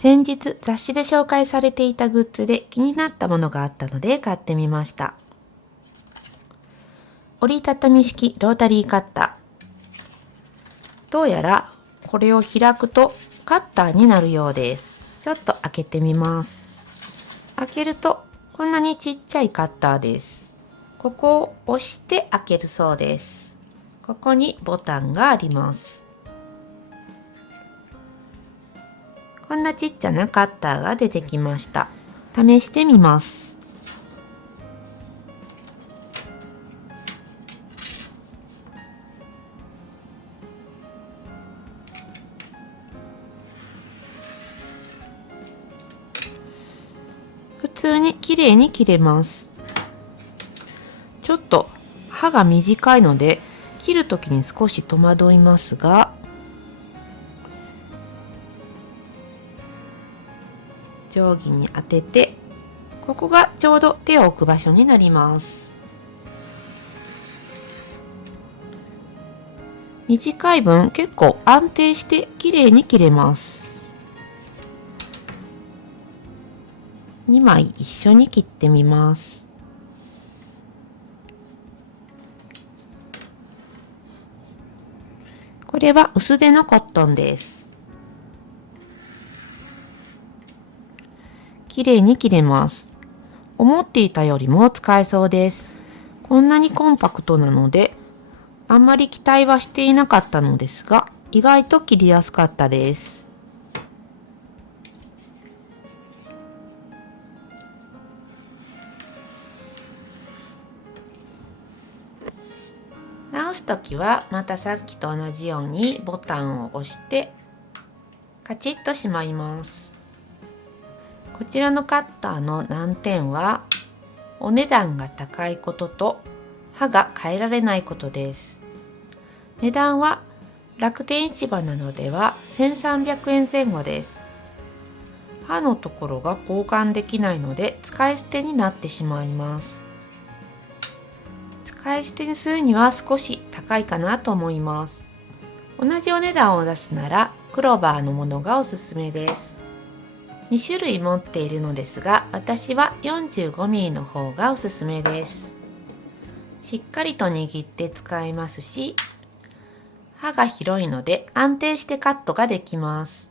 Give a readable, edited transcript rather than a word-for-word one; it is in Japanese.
先日雑誌で紹介されていたグッズで気になったものがあったので買ってみました。折りたたみ式ロータリーカッター。どうやらこれを開くとカッターになるようです。ちょっと開けてみます。開けるとこんなにちっちゃいカッターです。ここを押して開けるそうです。ここにボタンがあります。こんなちっちゃなカッターが出てきました。試してみます。普通に綺麗に切れます。ちょっと刃が短いので切るときに少し戸惑いますが、定規に当てて、ここがちょうど手を置く場所になります。短い分結構安定して綺麗に切れます。2枚一緒に切ってみます。これは薄手のコットンです。綺麗に切れます。思っていたよりも使えそうです。こんなにコンパクトなので、あんまり期待はしていなかったのですが、意外と切りやすかったです。直すときはまたさっきと同じようにボタンを押してカチッとしまいます。こちらのカッターの難点はお値段が高いことと刃が変えられないことです。値段は楽天市場などでは1300円前後です。刃のところが交換できないので使い捨てになってしまいます。使い捨てにするには少し高いかなと思います。同じお値段を出すならクローバーのものがおすすめです。2種類持っているのですが、私は 45mm の方がおすすめです。しっかりと握って使えますし、刃が広いので安定してカットができます。